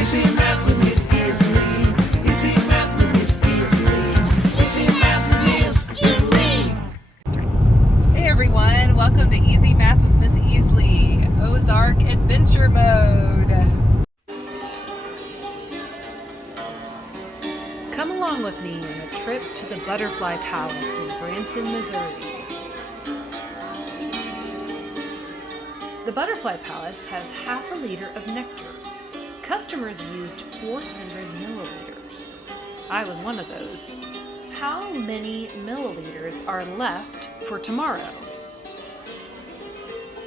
Easy math with Miss Easley. Easy math with Miss Easley. Easy math with Miss Easley. Hey everyone, welcome to Easy Math with Miss Easley, Ozark Adventure Mode. Come along with me on a trip to the Butterfly Palace in Branson, Missouri. The Butterfly Palace has half a liter of nectar. Customers used 400 milliliters. I was one of those. How many milliliters are left for tomorrow?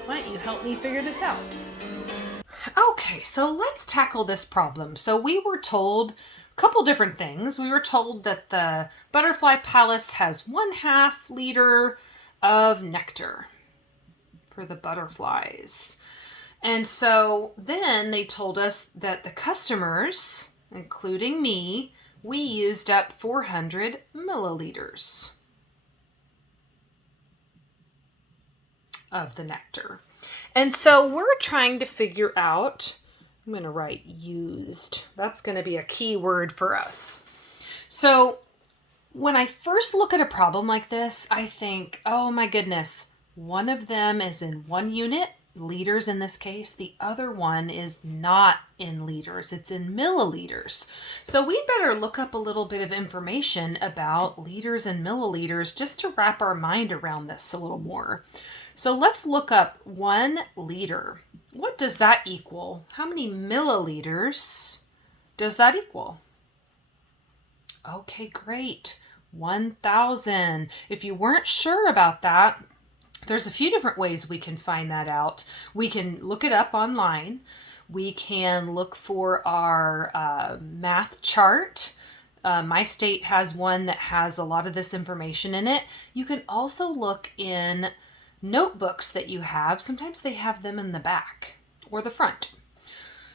Why don't you help me figure this out? Okay, so let's tackle this problem. So we were told a couple different things. We were told that the Butterfly Palace has 1/2 liter of nectar for the butterflies. And so then they told us that the customers, including me, we used up 400 milliliters of the nectar. And so we're trying to figure out, I'm going to write used. That's going to be a key word for us. So when I first look at a problem like this, I think, oh my goodness, one of them is in 1 unit, liters in this case. The other one is not in liters, it's in milliliters. So we better look up a little bit of information about liters and milliliters just to wrap our mind around this a little more. So let's look up 1 liter. What does that equal? How many milliliters does that equal? Okay, great. 1,000. If you weren't sure about that, there's a few different ways we can find that out. We can look it up online. We can look for our math chart. My state has one that has a lot of this information in it. You can also look in notebooks that you have. Sometimes they have them in the back or the front.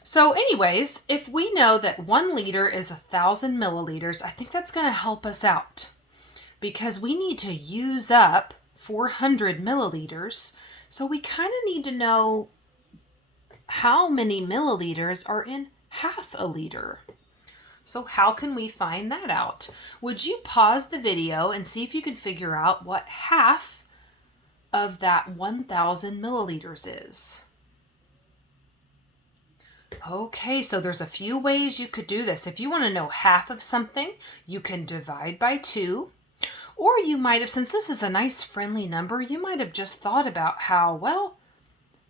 So anyways, if we know that 1 liter is 1,000 milliliters, I think that's going to help us out because we need to use up 400 milliliters. So we kind of need to know how many milliliters are in half a liter. So how can we find that out? Would you pause the video and see if you can figure out what half of that 1,000 milliliters is? Okay, so there's a few ways you could do this. If you want to know half of something, you can divide by 2. Or you might have, since this is a nice friendly number, you might have just thought about how, well,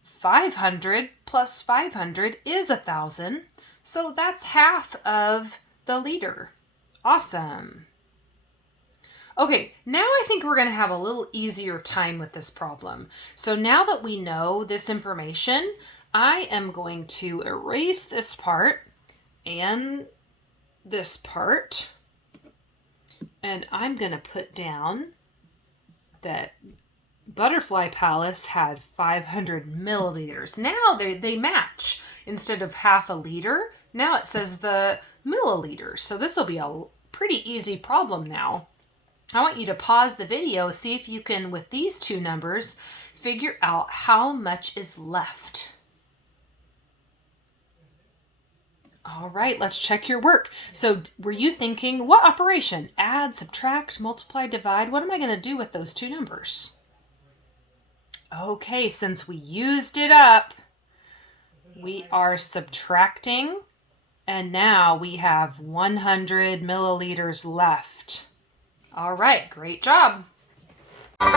500 plus 500 is 1,000. So that's half of the liter. Awesome. Okay, now I think we're going to have a little easier time with this problem. So now that we know this information, I am going to erase this part and this part. And I'm going to put down that Butterfly Palace had 500 milliliters. Now they match. Instead of half a liter, now it says the milliliters. So this will be a pretty easy problem now. I want you to pause the video, see if you can, with these two numbers, figure out how much is left. All right, let's check your work. So were you thinking, what operation? Add, subtract, multiply, divide? What am I going to do with those two numbers? Okay, since we used it up, we are subtracting, and now we have 100 milliliters left. All right, great job. Now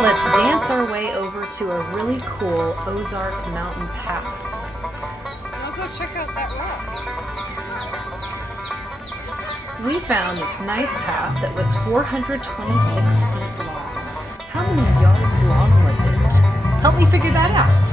let's dance our way over to a really cool Ozark mountain path. Go check out that rock. We found this nice path that was 426 feet long. How many yards long was it? Help me figure that out.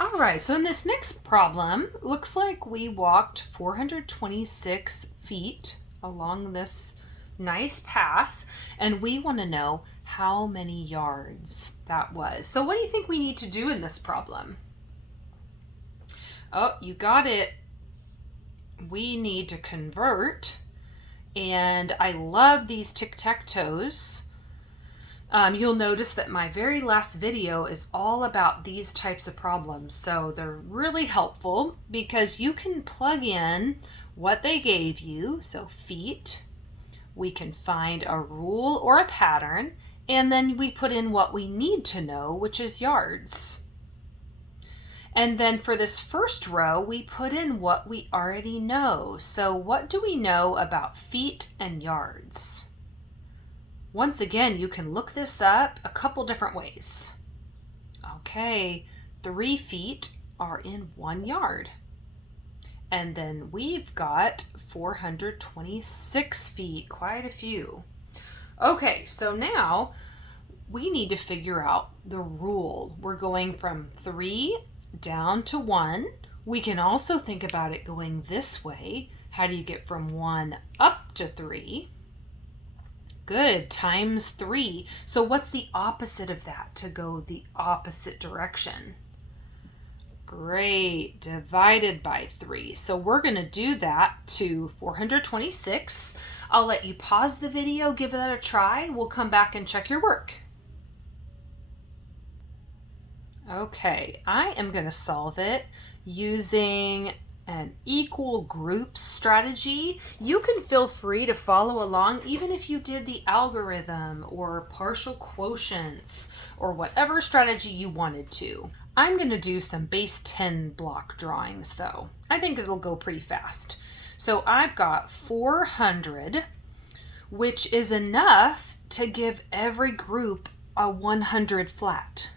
All right, so in this next problem, looks like we walked 426 feet along this nice path, and we want to know how many yards that was. So what do you think we need to do in this problem? Oh, you got it. We need to convert, and I love these tic-tac-toes. You'll notice that my very last video is all about these types of problems. So they're really helpful because you can plug in what they gave you. So feet, we can find a rule or a pattern, and then we put in what we need to know, which is yards. And then for this first row, we put in what we already know. So what do we know about feet and yards? Once again, you can look this up a couple different ways. Okay, 3 feet are in 1 yard. And then we've got 426 feet, quite a few. Okay, so now we need to figure out the rule. We're going from 3 down to 1. We can also think about it going this way. How do you get from 1 up to 3? Good, times 3. So what's the opposite of that to go the opposite direction? Great, divided by 3. So we're going to do that to 426. I'll let you pause the video, give that a try. We'll come back and check your work. Okay, I am going to solve it using an equal groups strategy. You can feel free to follow along even if you did the algorithm or partial quotients or whatever strategy you wanted to. I'm going to do some base 10 block drawings though. I think it'll go pretty fast. So I've got 400, which is enough to give every group a 100 flat.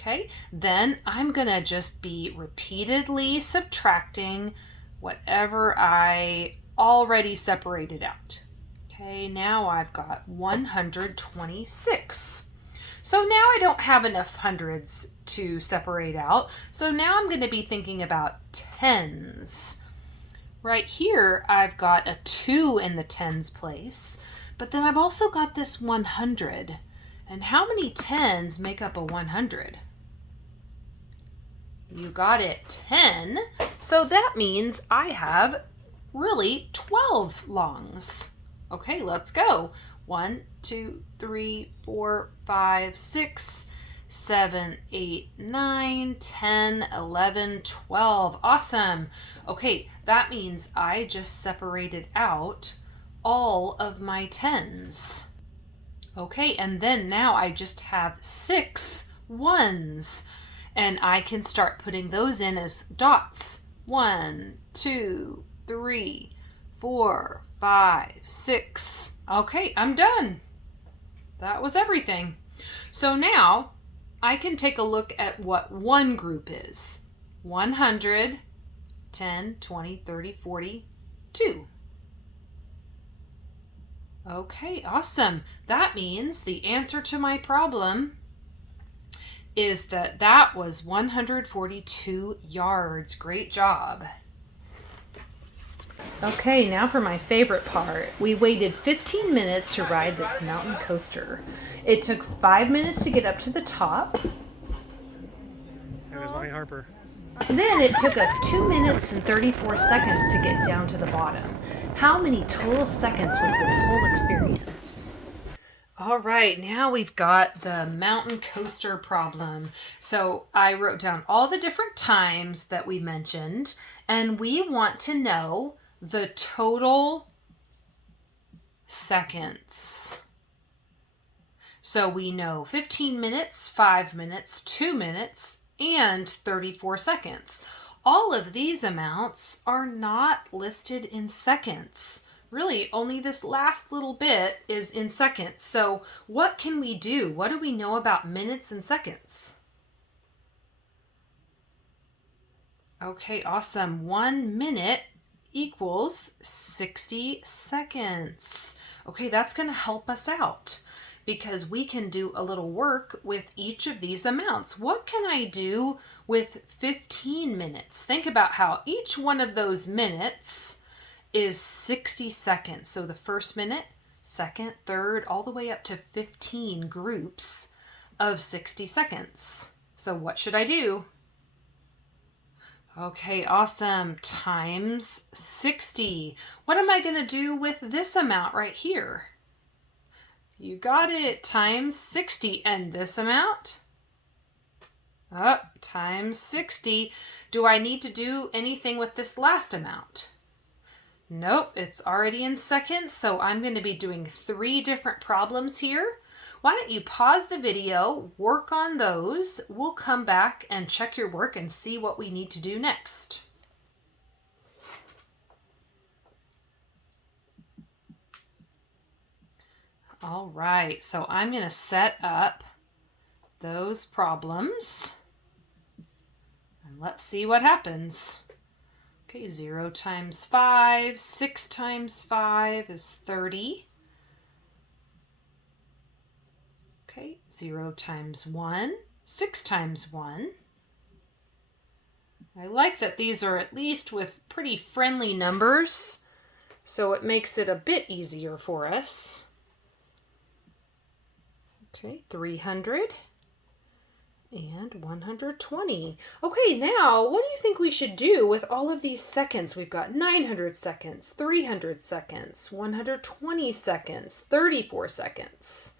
Okay, then I'm gonna just be repeatedly subtracting whatever I already separated out. Okay, now I've got 126. So now I don't have enough hundreds to separate out. So now I'm gonna be thinking about tens. Right here, I've got a 2 in the tens place, but then I've also got this 100. And how many tens make up a 100? You got it, 10. So that means I have really 12 longs. Okay, let's go. 1, 2, 3, 4, 5, 6, 7, 8, 9, 10, 11, 12. Awesome. Okay, that means I just separated out all of my tens. Okay, and then now I just have 6 ones. And I can start putting those in as dots. 1, 2, 3, 4, 5, 6. Okay, I'm done. That was everything. So now I can take a look at what one group is. 100, 10, 20, 30, 40, 2. Okay, awesome. That means the answer to my problem is that was 142 yards. Great job. Okay, now for my favorite part. We waited 15 minutes to ride this mountain coaster. It took 5 minutes to get up to the top. It was Lonnie Harper. Then it took us 2 minutes and 34 seconds to get down to the bottom. How many total seconds was this whole experience? All right, now we've got the mountain coaster problem. So I wrote down all the different times that we mentioned, and we want to know the total seconds. So we know 15 minutes, 5 minutes, 2 minutes, and 34 seconds. All of these amounts are not listed in seconds. Really, only this last little bit is in seconds. So what can we do? What do we know about minutes and seconds? Okay, awesome. 1 minute equals 60 seconds. Okay, that's going to help us out because we can do a little work with each of these amounts. What can I do with 15 minutes? Think about how each one of those minutes is 60 seconds. So the first minute, second, third, all the way up to 15 groups of 60 seconds. So what should I do? Okay, awesome. Times 60. What am I going to do with this amount right here? You got it, times 60. And this amount? Times 60. Do I need to do anything with this last amount? Nope, it's already in seconds, so I'm going to be doing 3 different problems here. Why don't you pause the video, work on those. We'll come back and check your work and see what we need to do next. All right, so I'm going to set up those problems. And let's see what happens. Okay, 0 times 5, 6 times 5 is 30. Okay, 0 times 1, 6 times 1. I like that these are at least with pretty friendly numbers, so it makes it a bit easier for us. Okay, 300 and 120. Okay, now what do you think we should do with all of these seconds? We've got 900 seconds, 300 seconds, 120 seconds, 34 seconds.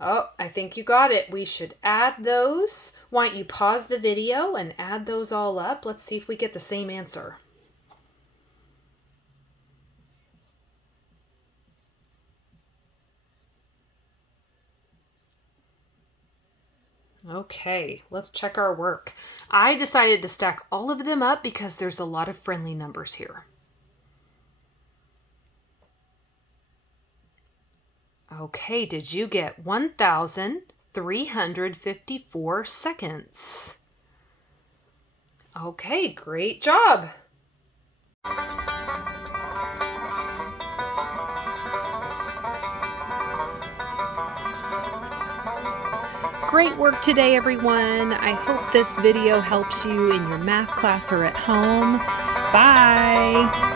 Oh, I think you got it. We should add those. Why don't you pause the video and add those all up? Let's see if we get the same answer. Okay, let's check our work. I decided to stack all of them up because there's a lot of friendly numbers here. Okay, did you get 1,354 seconds? Okay, great job. Great work today, everyone. I hope this video helps you in your math class or at home. Bye.